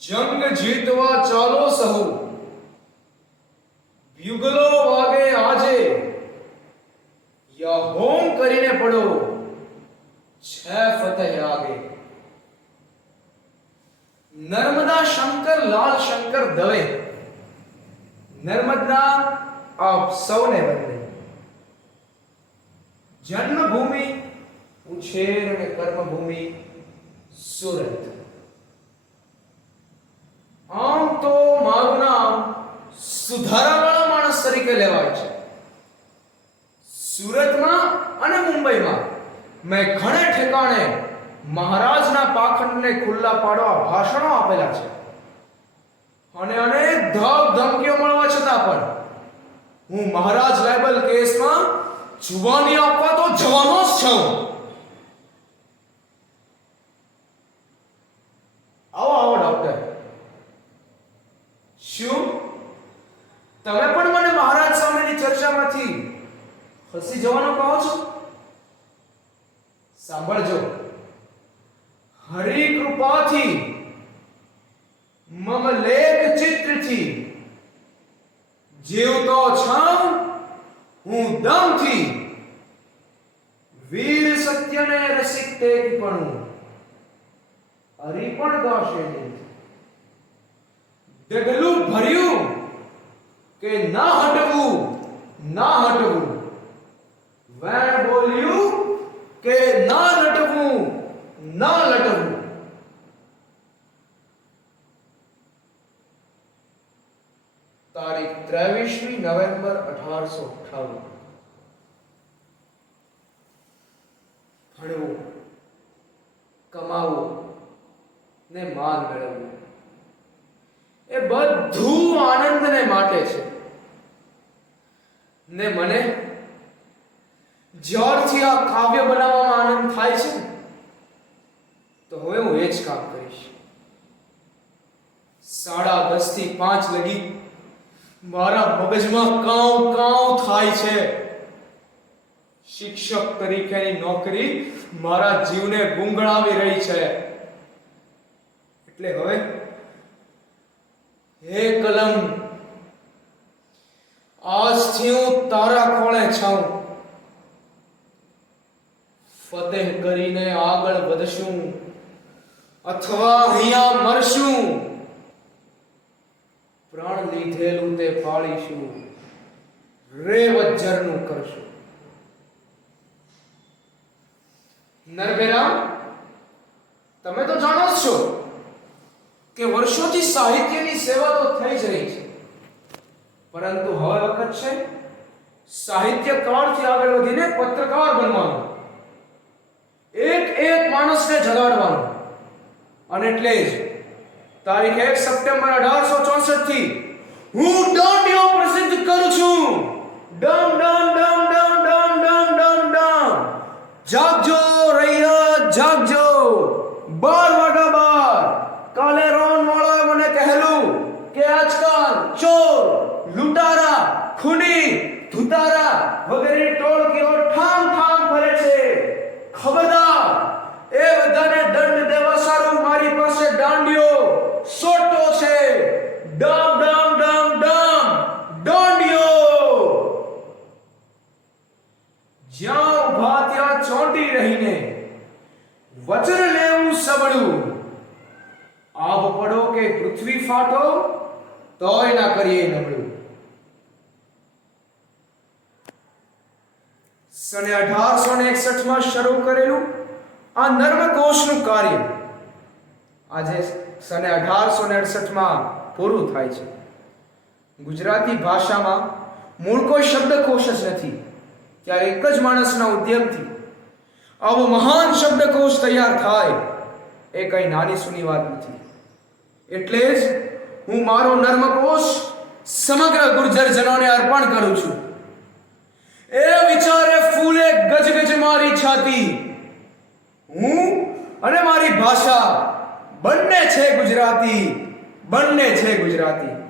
જંગ જીતવા ચાલો સહુ યુગલો વાગે આજે યા હોમ કરીને પડો છે ફતહ આગે નર્મદા શંકર લાલ શંકર દવે નર્મદા આપ સૌને વંદે જન્મભૂમિ ઉછેર અને કર્મભૂમિ સુરત આમ તો મારું નામ સુધારાવાળા માણસ તરીકે લેવાય છે. સુરતમાં અને મુંબઈમાં મેં ઘણે ઠેકાણે મહારાજના પાખંડને ખુલ્લા પાડવા ભાષણો આપેલા છે. અને અનેક ધબ ધમકીઓ મળવા છતાં પણ હું મહારાજ લાયબલ કેસમાં જુવાની આપવા તો જવાનો જ છું આવો આવો ડોક્ટર શું તમે પણ મને મહારાજ સામેની ચર્ચામાંથી ખસી જવાનું કહો છો? સાંભળજો. હરી કૃપાથી મમ લેખ ચિત્રથી જીવતો છમ હું દમથી. વીર સત્યને રસિક તે પણ હરી પણ ગાશે ડગલું ભર્યું. કે ના હટવું ના હટવું. વેણ બોલ્યું કે ના લટવું ના લટવું. તારીખ ત્રેવીસમી નવેમ્બર અઢારસો અઠાવન ભણવું, કમાવું ને માન મેળવવું. એ બધું આનંદને માટે છે. ને મને જ્યારથી આ કાવ્ય બનાવવામાં આનંદ થાય છે તો હવે હું એ જ કામ કરીશ. સાડા દસથી પાંચ લગી મારા મગજમાં કાઉ કાઉ થાય છે. શિક્ષક તરીકેની નોકરી મારા જીવને ગુંગળાવી રહી છે. એટલે હવે હે કલમ, આજથી હું તારા ખોળે છાઉં. ફતેહ કરીને આગળ વધશું. અથવા અહીંયા મરશું. પ્રાણ લીધેલું તે પાળીશું. રે વજ્જરનું કરશું. નરબેરામ તમે તો જાણો જ છો કે વર્ષોથી સાહિત્યની સેવા તો થઈ જ રહી છે. પરંતુ હવે વખત છે સાહિત્યકારથી આગળ વધીને પત્રકાર બનવાનું. એક એક માણસને જગાડવાનો. અને એટલે જ તારીખ એક સપ્ટેમ્બર અઢારસો ચોસઠથી હું દંડિયો વગેરે ટોળકીઓ ઠામ ઠામ ફરે છે. ખબરદાર, એ બધાને દંડ દેવા સારું મારી પાસે દાંડિયો સોટો છે. ડમ ડમ ડમ ડમ, દાંડિયો. જ્યાં ઊભા ત્યાં ચોંટી રહીને વચન લેવું સબળું આબ પડો કે પૃથ્વી ફાટો, તોય ના કરીએ નબળું. સને અઢારસો ને એકસઠમાં શરૂ કરેલું આ નર્મકોશનું કાર્ય આજે સને અઢારસો ને પૂરું થાય છે. ગુજરાતી ભાષામાં મૂળ કોઈ શબ્દકોશ જ નથી. ત્યારે એક જ માણસના ઉદ્યમથી આવો મહાન શબ્દકોશ તૈયાર થાય એ કઈ નાની સૂની વાત નથી. એટલે જ હું મારો નર્મકોશ સમગ્ર ગુર્જરજનોને અર્પણ કરું છું. એ વિચારે ફૂલે ગજગજ મારી છાતી. હું અને મારી ભાષા બંને છે ગુજરાતી બંને છે ગુજરાતી.